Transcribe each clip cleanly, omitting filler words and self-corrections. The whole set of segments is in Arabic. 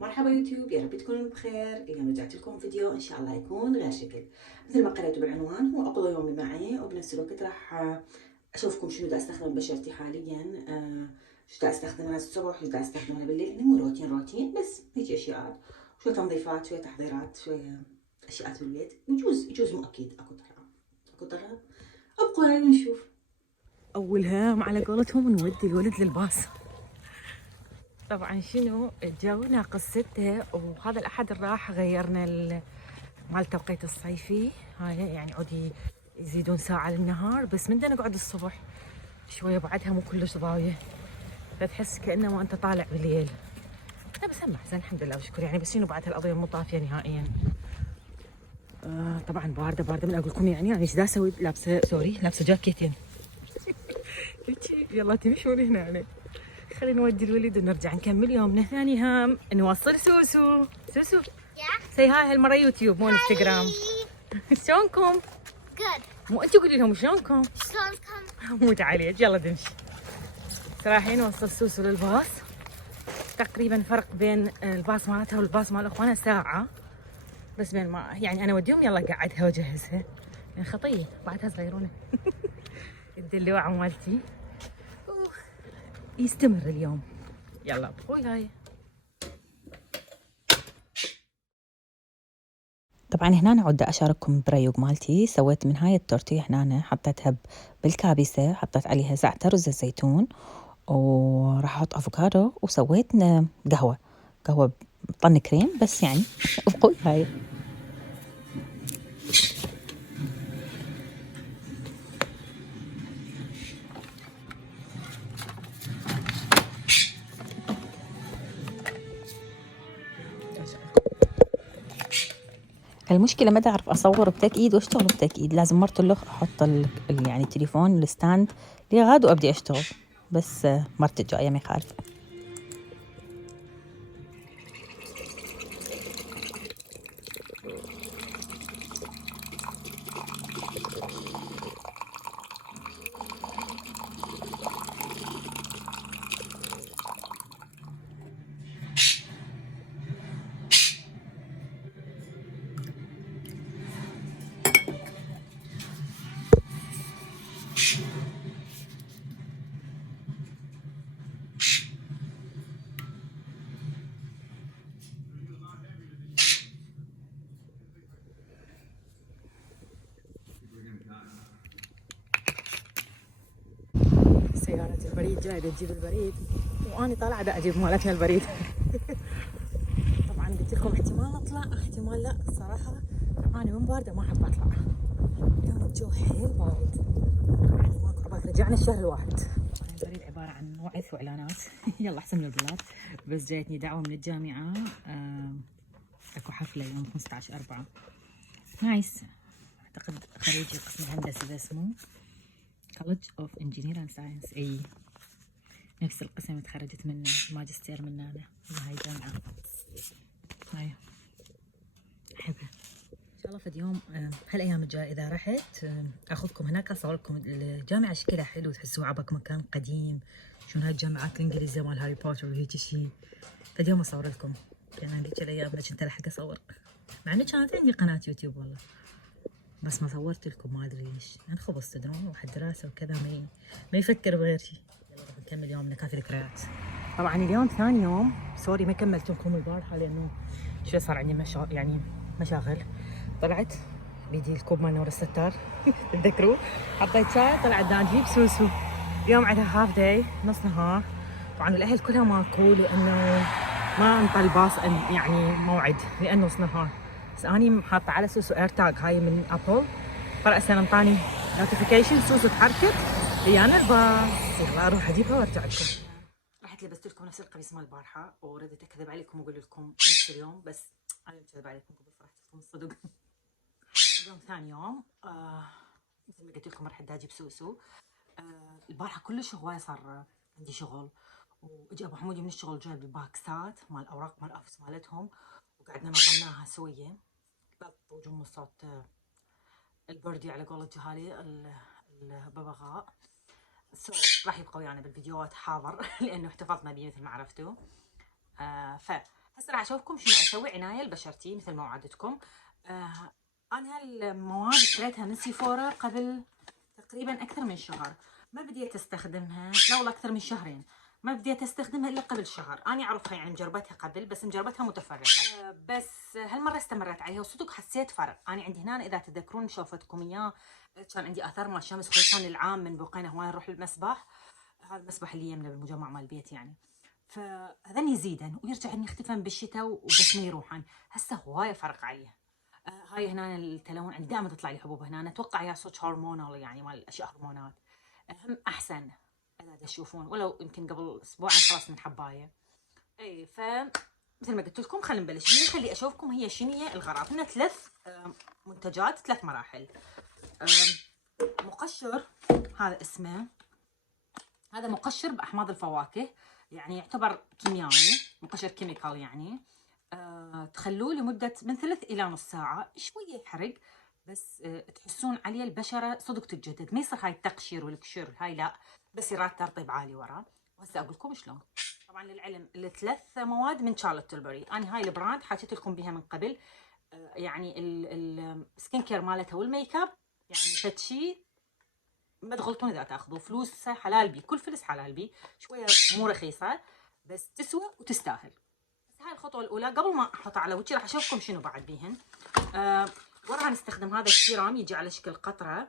مرحبا يوتيوب، يا رب تكونوا بخير. اليوم رجعت لكم فيديو ان شاء الله يكون غير شكل. مثل ما قريتوا بالعنوان، هو اقضي يومي معي، وبنفس الوقت راح اشوفكم شنو دا استخدم بشرتي حاليا. شو دا استخدم انا الصبح، شو دا استخدم انا بالليل. يعني مو روتين بس هيك اشياء، شويه تنظيفات، شويه تحضيرات، شويه اشياء بالبيت. يجوز مو اكيد اكو طلعه. ابقوا يعني نشوف. اول هام على قولتهم نودي الولد للباص. طبعا شنو الجو ناقص 6، وهذا الأحد راح غيرنا مال التوقيت الصيفي. هاي يعني عودي يزيدون ساعة للنهار، بس من دا نقعد الصبح شوية بعدها مو كلش ضاوية، فتحس كأنه ما أنت طالع بالليل. لا بس هم أحسن الحمد لله وشكر يعني. بس شنو بعدها القضية مو طافية نهائيا. طبعا باردة من أقول لكم. يعني ايش دا أسوي؟ لابسة جاكيتين. يلا تمشون هنا يعني. خلينا نودي الولد ونرجع نكمل يومنا. ثاني هام نوصل سوسو. سي هاي هالمرة يوتيوب مو انستغرام. شلونكم؟ Good. مو انت قولي لهم شلونكم؟ شلونكم؟ مو تعالي يلا نمشي. رايحين نوصل سوسو للباص. تقريبا فرق بين الباص مالتها والباص مال اخوانها ساعة، بس بين ما يعني انا اوديهم يلا قعدها واجهزها. يعني خطية بعدها صغيرونة. الدلوعة مالتي. يستمر اليوم. يلا بخوي هاي. طبعا هنا أنا عودة أشارككم بريوق مالتي. سويت من هاي التورتيه هنا، حطيتها بالكابسة، حطيت عليها زعتر وزيت زيتون، وراح أحط أفوكادو، وسويت قهوة طن كريم بس يعني. ابقوا هاي. المشكلة ما أعرف أصور بتك إيد وأشتغل بتك إيد. لازم مرة اللخ أحط يعني التليفون الستاند لغاد وأبدي أشتغل. بس مرة الجاية ما يخالف. سيارة البريد جاية تجيب البريد، وأنا طالعة دا أجيب مالتها البريد. طبعا قلت لكم احتمال أطلع احتمال لا. الصراحة أنا من باردة ما أحب أطلع. اليوم الجو حيل بارد، يعني ماكو عبالك رجعنا الشهر الواحد. طبعا البريد عبارة عن وعث وإعلانات. يلا أحسن من البلاد. بس جايتني دعوة من الجامعة، أكو حفلة يوم 15/4. نايس. أعتقد خريجي قسم الهندسة ذا اسمه College of Engineering and Science. أي نفس القسم اللي تخرجت منه ماجستير من هنا. هاي جامعة هاي أحبها. إن شاء الله فد يوم هالأيام الجاية إذا رحت أخذكم هناك أصور لكم الجامعة. شكلها حلو، تحسوا عبك مكان قديم. شلون هاي الجامعات الإنجليزية مال هاري بوتر وهيك شي. فد يوم أصور لكم. لأن هذيك الأيام ما كنت ألحق أصور، مع إنه كانت عندي قناة يوتيوب والله، بس ما صورت لكم. ما أدري ليش. أنا خبص تدرون، واحد دراسة وكذا ما يفكر بغير شي. يلا نكمل يومنا. كافي ذكريات. طبعا اليوم ثاني يوم. سوري ما كملت لكم البارحة لأنه شوي صار عندي مشاغل. طلعت بيدي الكوب مال نور الستار. تتذكروا؟ حطيت شاي، طلعت دا نجيب سوسو. اليوم عندها هاف داي، نص نهار. طبعا الأهل كلها ماكو لأنه ما انطى الباص يعني موعد لأنه نص نهار. بس أني حاطة على سوسو اير تاج هاي من أبل، فرأسا انطاني نوتيفيكيشن سوسو تحركت ليانا الباص. يلا أروح أجيبها وأرجع لكم. رحت لبست لكم نفس القميص مال البارحة، ورديت أكذب عليكم وأقول لكم نفس اليوم، بس أنا بكذب عليكم قبل فرحت لكم الصدق. اليوم ثاني يوم. مثل ما قلت لكم رحت اجيب سوسو. البارحه كلش هواي صار عندي شغل، واجى ابو حمودي من الشغل جايب الباكسات مال الاوراق مال الافس مالتهم، وقعدنا نظمناها سويه. وجم صوت البردي على قولة جهالي الببغاء. راح يبقى ويانا بالفيديوهات حاضر. لانه احتفظنا به مثل ما عرفتوا. فهسه هسه راح اشوفكم شنو اسوي عنايه لبشرتي مثل ما وعدتكم. انا هالمواد اشتريتها من سيفورا قبل تقريبا اكثر من شهر. ما بديت استخدمها، لا والله اكثر من شهرين. ما بديت استخدمها الا قبل شهر. انا اعرفها يعني مجربتها قبل، بس مجربتها متفرقه. بس هالمره استمرت عليها وصدق حسيت فرق. انا عندي هنا اذا تذكرون شوفتكم اياه، كان عندي اثار مال شمس، خصوصا العام من بقينا هواي نروح المسبح. هذا المسبح اللي يمنا بالمجمع مال البيت يعني. فهذن يزيدن ويرجع يختفن بالشتاء وبس ما يروحن. هسه هوايه فرق عليه. هاي هنا التلون عندي دائما تطلع لي حبوب هنا، اتوقع يا صوت هرمونال يعني مال اشياء هرمونات. هم احسن اذا تشوفون، ولو يمكن قبل اسبوعين خلاص من حبايه. اي مثل ما قلت لكم خلينا نبلش. خلي اشوفكم هي شنو هي الغراض. هنا 3 منتجات، 3 مراحل. مقشر، هذا اسمه، هذا مقشر باحماض الفواكه، يعني يعتبر كيميائي، مقشر كيميكال يعني. تخلوه لمدة من 3 إلى نص ساعة، شوية يحرق بس تحسون عليه البشرة صدق تتجدد، ما يصير هاي التقشير والكشر هاي لا، بس يراد ترطيب عالي ورا. وهسه أقول لكم شلون. طبعا للعلم ال3 مواد من شارلوت تلبري، أنا هاي البراند حكيت لكم بها من قبل. يعني السكين كير مالتها والميك اب يعني فد شي ما تغلطون اذا تاخذوا فلوس حلال بي، كل فلس حلال بي، شويه مو رخيصه بس تسوى وتستاهل. بس هاي الخطوه الاولى. قبل ما احطها على وجهي راح اشوفكم شنو بعد بيهن. ورا نستخدم هذا السيرام يجي على شكل قطره.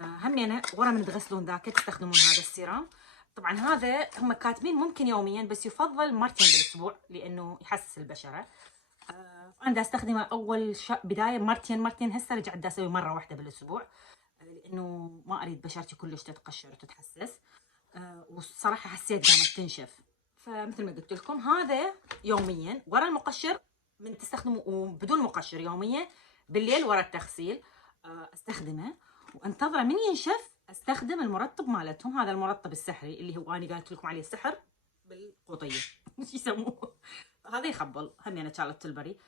همينه ورا من تغسلون ذاك تستخدمون هذا السيرام. طبعا هذا هم كاتبين ممكن يوميا، بس يفضل مرتين بالاسبوع لانه يحسس البشره. انا دا استخدمه اول بدايه مرتين، هسه رجعت دا اسوي مره واحده بالاسبوع، لانه ما اريد بشرتي كلش تتقشر وتتحسس. والصراحه حسيت قامت تنشف. فمثل ما قلت لكم هذا يوميا ورا المقشر، من تستخدمه وبدون مقشر يوميا بالليل ورا التغسيل. استخدمه وانتظره من ينشف استخدم المرطب مالتهم. هذا المرطب السحري اللي هو انا قالت لكم عليه السحر بالقوطيه ايش يسموه. هذا يخبل هم يعني شارلوت تلبري.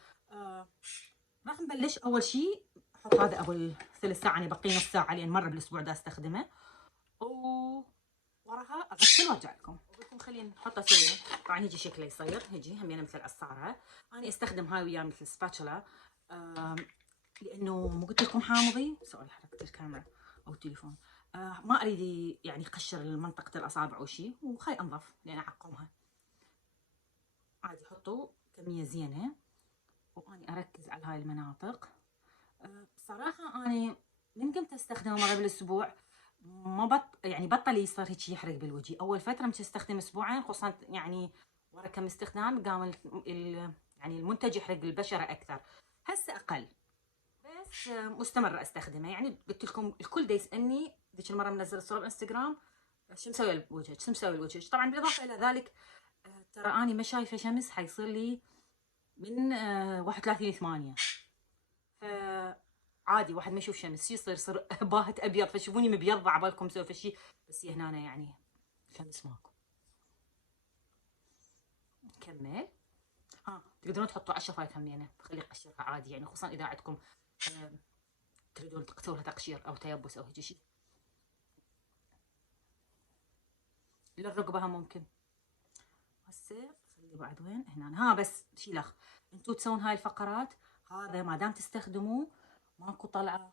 راح نبلش اول شيء احط هذا اول ثلث ساعه، يعني بقي نص ساعه لان مره بالاسبوع دا استخدمه. وراها اغسل وارجع لكم. اقول لكم خلينا نحطه سويه. طبعا هيجي شكله يصير، هيجي همينه مثل العصاره. انا استخدم هاي وياه مثل سباتشولا، لانه مو قلت لكم حامضي. سوري حركت الكاميرا او التليفون. ما اريد يعني يقشر منطقه الاصابع او شيء، وخلي انظف لان اعقمها. عادي حطوا كميه زينه واني اركز على هاي المناطق. صراحه اني من قمت استخدمه مره بالاسبوع ما يعني بطل يصير هيك يحرق بالوجه. اول فتره مش استخدم اسبوعين، خصوصا يعني ورا كم استخدام قام يعني المنتج يحرق البشره اكثر. هسه اقل بس مستمره استخدمه. يعني قلت لكم الكل دا يسالني ذيك المره منزل صوره بانستغرام شو مسوي بوجهك، شو مسوي بوجهك. طبعا بالاضافه الى ذلك ترى اني ما شايفه شمس، حيصير لي من 31/8. عادي واحد ما يشوف شمس يصير باهت ابيض، فشوفوني مبيضه عبالكم مسوي شيء، بس هنا يعني شمس ماكو. نكمل. تقدرون تحطوا 10 فايت همينه، خلي قشرها عادي يعني، خصوصا اذا عندكم تريدون تسووا لها تقشير او تيبس او هيك شيء. للركبه ممكن. هسه خلي بعد وين هنا. بس شيلخ انتو تسوون هاي الفقرات. هذا ما دام تستخدموه ماكو طلعه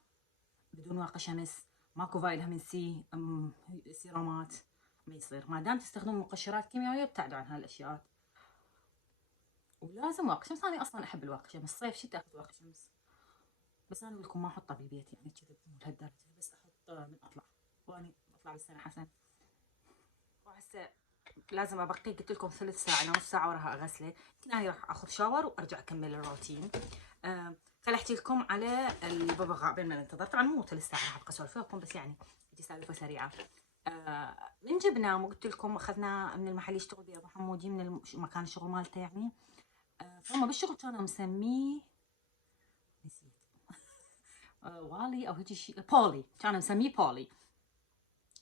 بدون واقي شمس، ماكو فيتامين سي، سيرامات، ما يصير. ما دام تستخدمون مقشرات كيميائيه ابتعدوا عن هالاشياء. ولازم واقي شمس. انا اصلا احب الواقي شمس، صيف شتاء اخذ واقي شمس، بس انا اقول لكم ما احطه بالبيت يعني كذا مو لهالدرجه، بس احط من اطلع واني اطلع بالسنه حسن. وهسه لازم ابقي قلت لكم ثلث ساعه الى نص ساعه وراها اغسله. يمكن انا راح اخذ شاور وارجع اكمل الروتين. خل احكي لكم على الببغاء بين ما ننتظر. طبعا مو ثلث ساعه راح ابقى اسولف لكم، بس يعني بدي سالفه سريعه. من جبناه وقلت لكم اخذناه من المحل يشتغل به ابو حمودي، من مكان الشغل مالته يعني. فهم بالشغل كانوا مسميه نسيت والي او هيك شيء، بولي، كانوا مسميه بولي.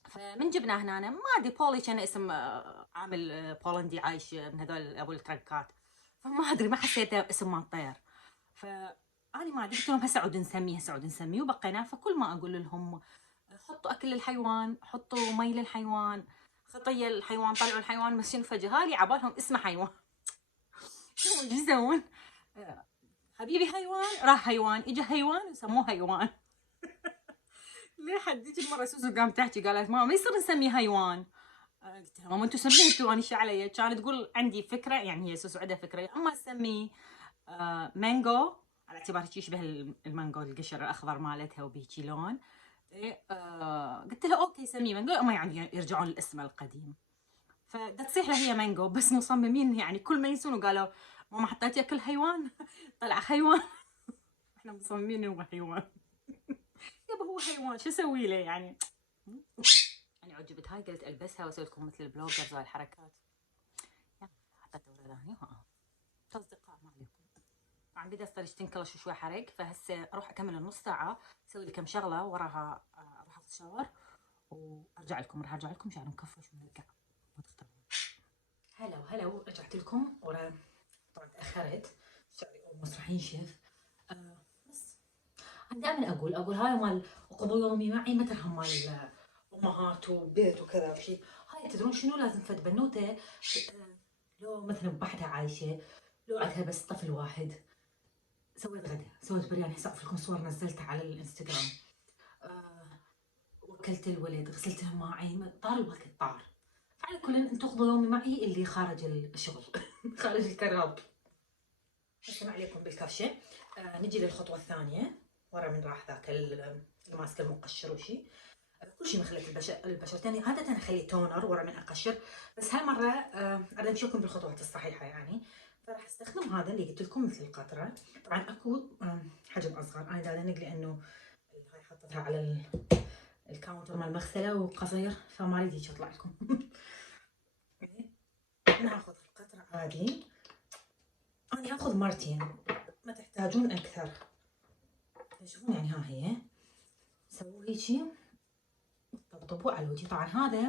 فمن جبناه هنا ما ادري، بولي كان اسم عامل بولندي عايش من هذول ابو التركات، فما ادري ما حسيته اسم مال طير. فاني ما ادري، قلت لهم هسه عود نسميه وبقيناه. فكل ما اقول لهم حطوا اكل للحيوان، حطوا مي للحيوان، خطيه الحيوان، طلعوا الحيوان، بس شنو فجاه هالي عبالهم اسمه حيوان. شو يسوون؟ حبيبي هيوان، راح هيوان، اجى هيوان وسموه هيوان. ليه حد يجي المره سوسو قام تحكي قالت ما يصير نسميه هيوان. قلت لها ماما انتم سميتوا، انا ايش علي؟ كانت تقول عندي فكره، يعني هي سوسو عندها فكره، يا اما اسميه مانجو على اعتبار هيك يشبه المانجو القشر الاخضر مالتها وبهيجي لون. إيه قلت لها اوكي سميه مانجو، اما يعني يرجعون للاسم القديم. فدا تصيح لها هي مانجو، بس مصممين يعني كل ما ينسون وقالوا ماما حطيت ياكل حيوان. طلع حيوان. احنا مصممين هو حيوان. يابا هو حيوان شو اسوي له يعني. انا عجبت هاي قلت البسها واسوي لكم مثل البلوجرز وهاي الحركات. حطيت دورة ثانية اصدقاء ما عليكم. عم بدي اصير تنكلش شوي حرق، فهسه اروح اكمل النص ساعة اسوي لي كم شغلة وراها اروح اخذ شاور وارجع لكم. راح ارجع لكم عشان نكفش ونرجع ما تختارون. هلا رجعت لكم ورا. طبعا تاخرت شعري اولموست راح ينشف. بس انا دائما اقول هاي مال قضوا يومي معي ما ترهم مال امهات وبيت وكذا وشي. هاي تدرون شنو لازم فد بنوته لو مثلا بوحدها عايشه، لو عندها بس طفل واحد، سويت غدا، سويت برياني، هسه لكم صور نزلتها على الانستغرام. وكلت الولد، غسلت له مواعين، طار الوقت طار. فعلى كل انتم اقضوا يومي معي اللي خارج الشغل. خارج الكراب. هسه ما عليكم بالكفشه. نجي للخطوه الثانيه. ورا من راح ذاك اللي ماسك المقشر وشي. كل شيء مخلط البشرتين. عادة اخلي تونر ورا من اقشر، بس هالمره اريد امشيكم بالخطوات الصحيحه يعني. فراح استخدم هذا اللي قلت لكم مثل القطره. طبعا اكو حجم اصغر، انا دادنق لانه هاي حطيتها على الكاونتر مال المغسله وقصير، فما اريد هيك اطلع لكم. ناخذ القطره عادي. انا اخذ مرتين، ما تحتاجون اكثر. تشوفون يعني ها هي سووا هيجي طبطبوا على الوجه. طبعا هذا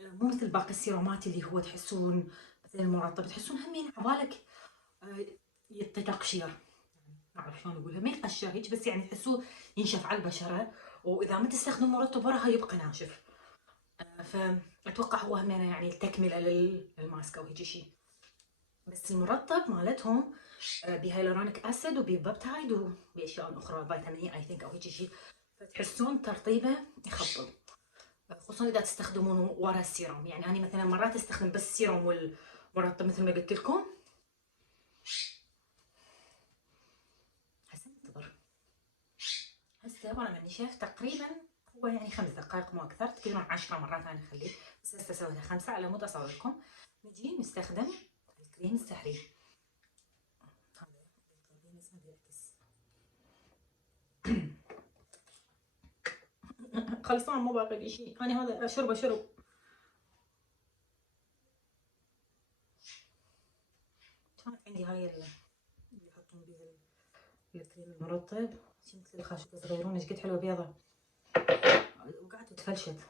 مو مثل باقي السيرومات اللي هو تحسون مثل المرطب، تحسون همين عبالك يعطي تقشير. ما اعرف شلون اقولها، ما يقشر هيك بس يعني تحسوه ينشف على البشره، واذا ما تستخدم مرطب وراها يبقى ناشف. فاتوقع هو همينه يعني التكمله للماسكه وهيجي شيء. بس المرطب مالتهم بهيلورونيك اسيد وببيبتايد وباشياء اخرى، فيتامين اي ثينك او هيجي شيء، فتحسون ترطيبه يخبل. خصوصا اذا تستخدمونه ورا السيروم. يعني انا مثلا مرات استخدم بس السيروم والمرطب مثل ما قلت لكم. هسه ننتظر. هسه ورا ما نشف تقريبا هو يعني 5 دقائق مو اكثر، تقريبا 10 مرات انا اخليه، بس هسه سويتها 5 على مود اصور لكم. نجي نستخدم الكريم السحري. هذا بس ما بيعكس. خلصان مو باقي لي شيء، انا هذا شرب. كان عندي هاي اللي يحطون بيها الكريم المرطب، مثل الخاشقة صغيرون، ايش قد حلوة بيضة وقعدت تفلشت.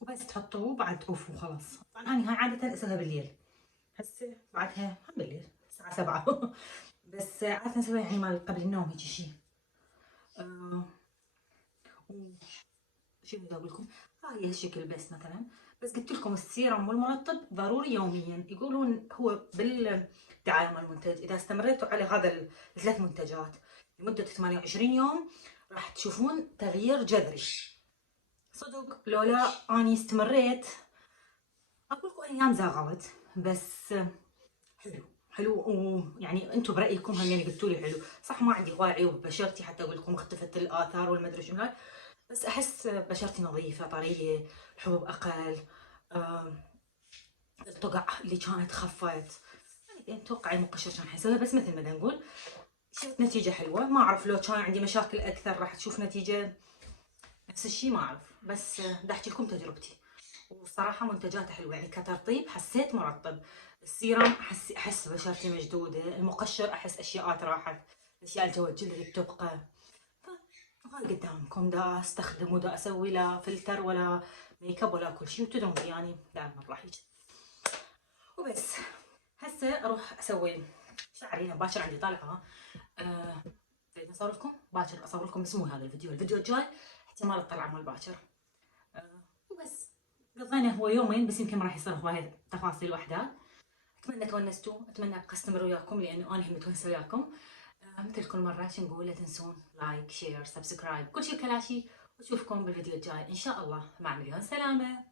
وبس تحطوه بعد تعوفوا خلاص. طبعا انا هاي عادة اسويها بالليل، هسه بعدها هم بالليل الساعة 7. بس عادة اسويها يعني مال قبل النوم هيجي شي. شنو بدي اقول لكم، هاي هالشكل بس مثلا. بس قلت لكم السيرم والمرطب ضروري يوميا. يقولون هو بالدعايه مال المنتج اذا استمريتوا على هذا الثلاث منتجات لمده 28 يوم راح تشوفون تغيير جذري. صدق لو لا اني استمريت اقول لكم ايام زاغلت، بس حلو ويعني انتم برايكم هم يعني قلتوا لي حلو. صح ما عندي هواي عيوب ببشرتي حتى اقول لكم اختفت الاثار والمدري شنو، بس احس بشرتي نظيفه طريه، الحبوب اقل، الطقع اللي كانت خفت. يعني اتوقع المقشر كان حيسويها، بس مثل ما نقول شفت نتيجه حلوه. ما اعرف لو كان عندي مشاكل اكثر راح تشوف نتيجه نفس الشيء، ما اعرف، بس بدي احكي لكم تجربتي. والصراحه منتجاته حلوه يعني كترطيب حسيت مرطب. السيرم احس بشرتي مشدوده، المقشر احس اشياء راحت، الاشياء الجو الجلدي بتبقى. هاي قدامكم دا استخدم ودا اسوي لا فلتر ولا ميك اب ولا كل شيء، وتدرون يعني دائما راح يجي. وبس هسه اروح اسوي شعري. باكر عندي طالعه. اريد اصور لكم باكر، اصور لكم بس مو هذا الفيديو الجاي احتمال الطلعه مال باكر. وبس قضينا هو يومين بس، يمكن ما راح يصير هواية تفاصيل واحدات. اتمنى تونستوا، اتمنى ابقى استمر وياكم لانه انا هم متونسه وياكم. مثل كل مره شو نقول، لا تنسون لايك شير سبسكرايب كل شيء كلاشي، واشوفكم بالفيديو الجاي ان شاء الله. مع مليون سلامه.